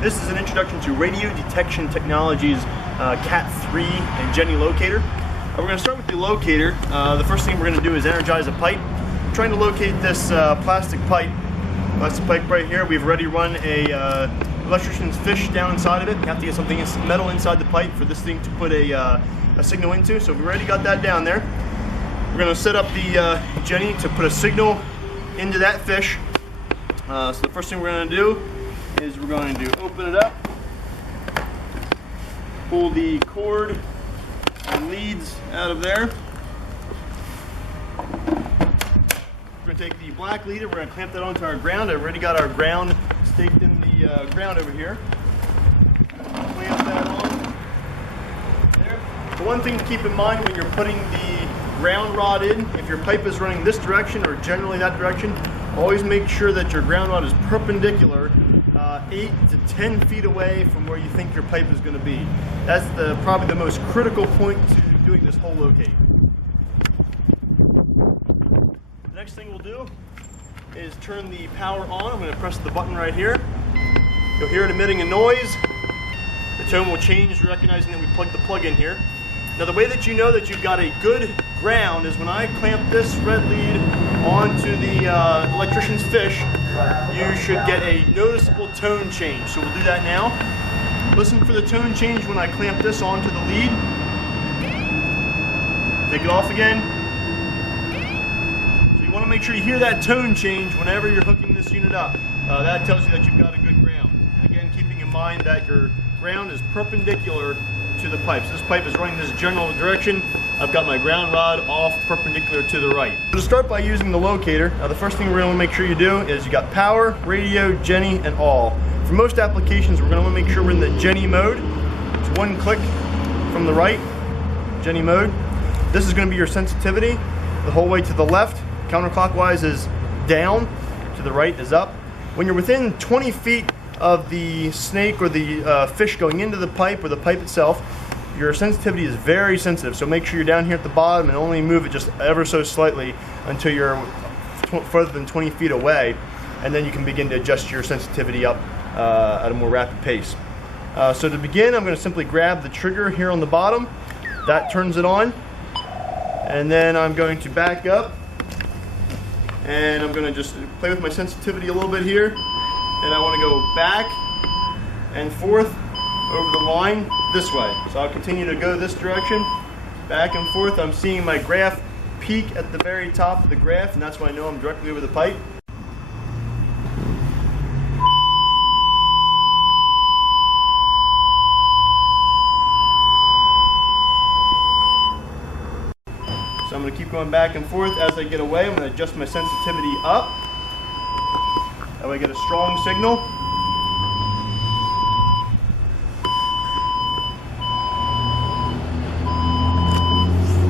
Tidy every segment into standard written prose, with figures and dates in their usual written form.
This is an introduction to radio detection technologies, Cat 3 and Genny locator. We're going to start with the locator. The first thing we're going to do is energize a pipe. I'm trying to locate this plastic pipe right here. We've already run a electrician's fish down inside of it. You have to get something metal inside the pipe for this thing to put a signal into. So we've already got that down there. We're going to set up the Genny to put a signal into that fish. So the first thing we're going to do is we're going to open it up, pull the cord and leads out of there. We're going to take the black leader, we're going to clamp that onto our ground. I've already got our ground staked in the ground over here. Clamp that on there. The one thing to keep in mind when you're putting the ground rod in, if your pipe is running this direction or generally that direction, always make sure that your ground rod is perpendicular 8 to 10 feet away from where you think your pipe is going to be. That's probably the most critical point to doing this whole locate. The next thing we'll do is turn the power on. I'm going to press the button right here. You'll hear it emitting a noise. The tone will change, recognizing that we plugged the plug in here. Now the way that you know that you've got a good ground is when I clamp this red lead onto the electrician's fish, you should get a noticeable tone change. So we'll do that now. Listen for the tone change when I clamp this onto the lead. Take it off again. So you want to make sure you hear that tone change whenever you're hooking this unit up. That tells you that you've got a good ground. And again, keeping in mind that your ground is perpendicular to the pipe. So this pipe is running this general direction. I've got my ground rod off perpendicular to the right. To start by using the locator, the first thing we're going to make sure you do is you got power, radio, Genny, and all. For most applications, we're going to want to make sure we're in the Genny mode. It's one click from the right, Genny mode. This is going to be your sensitivity the whole way to the left. Counterclockwise is down, to the right is up. When you're within 20 feet of the snake or the fish going into the pipe or the pipe itself, your sensitivity is very sensitive. So make sure you're down here at the bottom and only move it just ever so slightly until you're further than 20 feet away, and then you can begin to adjust your sensitivity up at a more rapid pace. So to begin, I'm going to simply grab the trigger here on the bottom. That turns it on, and then I'm going to back up, and I'm going to just play with my sensitivity a little bit here. And I want to go back and forth over the line this way. So I'll continue to go this direction, back and forth. I'm seeing my graph peak at the very top of the graph, and that's when I know I'm directly over the pipe. So I'm going to keep going back and forth. As I get away, I'm going to adjust my sensitivity up. That way I get a strong signal.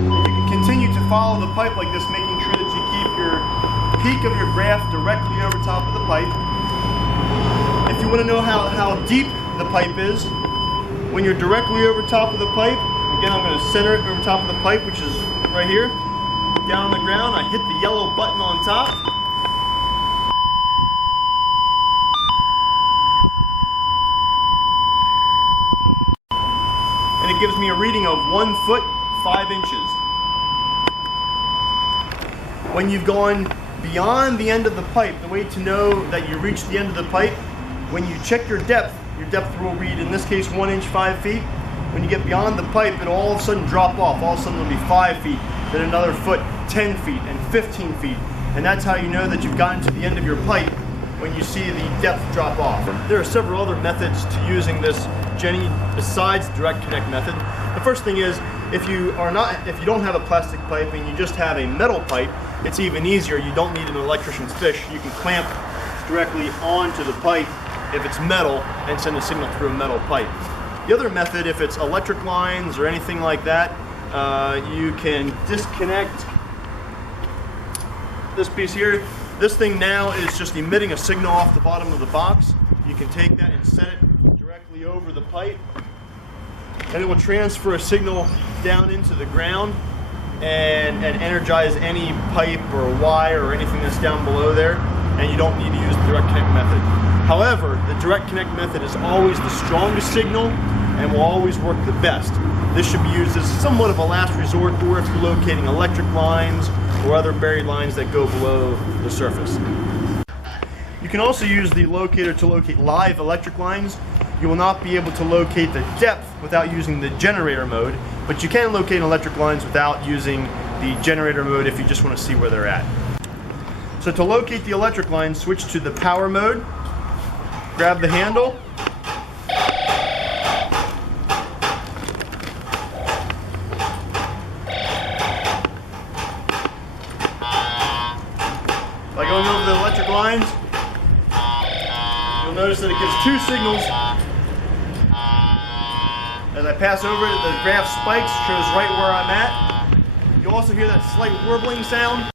And you can continue to follow the pipe like this, making sure that you keep your peak of your graph directly over top of the pipe. If you want to know how deep the pipe is, when you're directly over top of the pipe, again I'm going to center it over top of the pipe, which is right here. Down on the ground, I hit the yellow button on top. And it gives me a reading of 1 foot 5 inches. When you've gone beyond the end of the pipe, the way to know that you reached the end of the pipe, when you check your depth will read, in this case, 1 inch 5 feet. When you get beyond the pipe, it'll all of a sudden drop off. All of a sudden it'll be 5 feet, then another foot, 10 feet, and 15 feet. And that's how you know that you've gotten to the end of your pipe, when you see the depth drop off. There are several other methods to using this Genny besides the direct connect method. The first thing is, if you don't have a plastic pipe and you just have a metal pipe, it's even easier. You don't need an electrician's fish. You can clamp directly onto the pipe if it's metal and send a signal through a metal pipe. The other method, if it's electric lines or anything like that, you can disconnect this piece here. This thing now is just emitting a signal off the bottom of the box. You can take that and set it directly over the pipe, and it will transfer a signal down into the ground and energize any pipe or wire or anything that's down below there. and you don't need to use the direct connect method. However, the direct connect method is always the strongest signal and will always work the best. This should be used as somewhat of a last resort or if you're locating electric lines or other buried lines that go below the surface. You can also use the locator to locate live electric lines. You will not be able to locate the depth without using the generator mode, but you can locate electric lines without using the generator mode if you just want to see where they're at. So to locate the electric line, switch to the power mode, grab the handle, by going over the electric lines, you'll notice that it gives two signals. As I pass over it, the graph spikes, shows right where I'm at. You'll also hear that slight warbling sound.